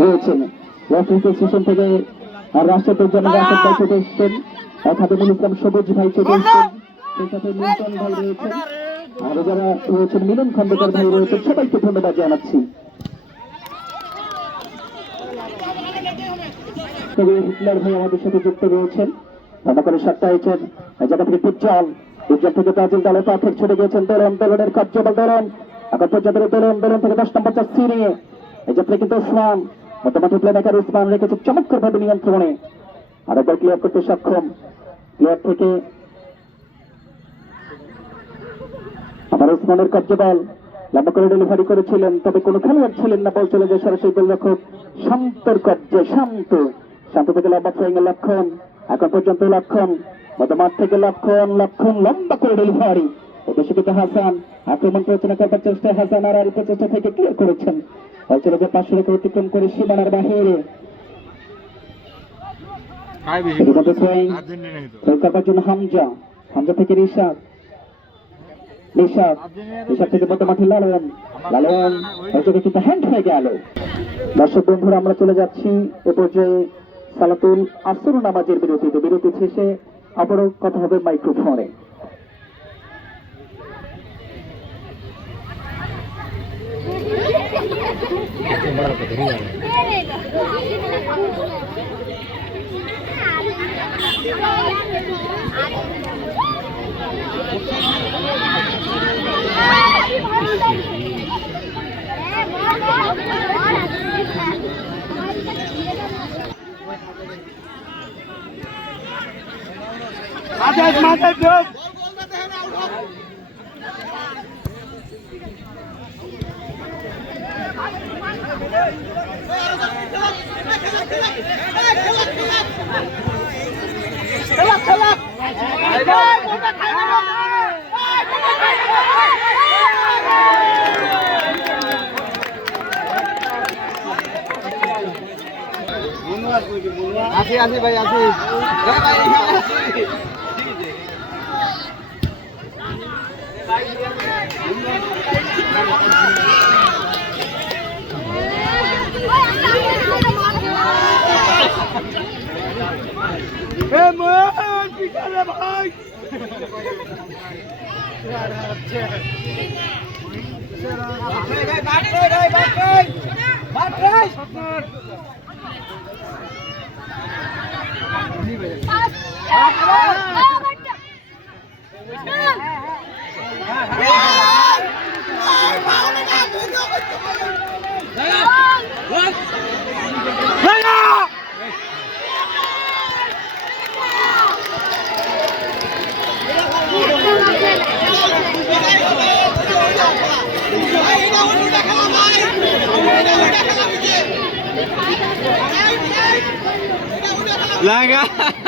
রয়েছেন Washington station থেকে রাষ্ট্রপতি জনগণ রাষ্ট্রপতি চলে এসছেন খাদিমুল ইসলাম সবুজ ভাই চলে এসছেন, সেই সাথে মিল্টন ভাই রয়েছেন, আরো যারা রয়েছেন মিলন খন্দকার ভাই রয়েছেন, সবাইকে ধন্যবাদ জানাচ্ছি। হিটলার ভাই আমাদের সাথে যুক্ত রয়েছেন, রান্না করে সাতটা হয়েছেন এই জায়গা থেকে উজ্জ্বল থেকে ব্রাজিল দলে পাথর ছুটে গিয়েছেন দোলনের কার্যবল দোলন, এখন পর্যন্ত দোলন থেকে 10 নম্বর জার্সি নিয়ে এই যাত্রা কিন্তু উসমান মোটামুটি প্লেমেকার উসমান রেখেছে চমৎকার ভাবে নিয়ন্ত্রণে, আরেকবার ক্লিয়ার করতে সক্ষম। ক্লিয়ার থেকে আমার উসমানের কার্যবল লম্বা করে ডেলিভারি করেছিলেন, তবে কোনো খেলোয়াড় ছিলেন না, বল চলে যায় সরাসরি গোলরক্ষক শান্তর কার্যে শান্ত থেকে লম্বা ফ্লাইং লক্ষণ, এখন পর্যন্ত লক্ষণ মধ্যমাঠ থেকে লক্ষণ লম্বা করে ডেলিভারি এদেশে হাসান আক্রমণ প্ররোচনা করার চেষ্টায় হাসান আর প্রচেষ্টা থেকে ক্লিয়ার করেছেন, বল চলে যায় পাশে রেখে অতিক্রম করে সীমানার বাহিরে জন্য হামজা থেকে ঋষাদ থেকে মধ্যমাঠে লালন কিন্তু হ্যান্ড হয়ে গেল। দর্শক বন্ধুরা, আমরা চলে যাচ্ছি এ পর্যায়ে সালাতুল আসর নামাজের বিরতি শেষে আবারও কথা হবে মাইক্রোফোনে। আসি ভাই আসি ভাই Laga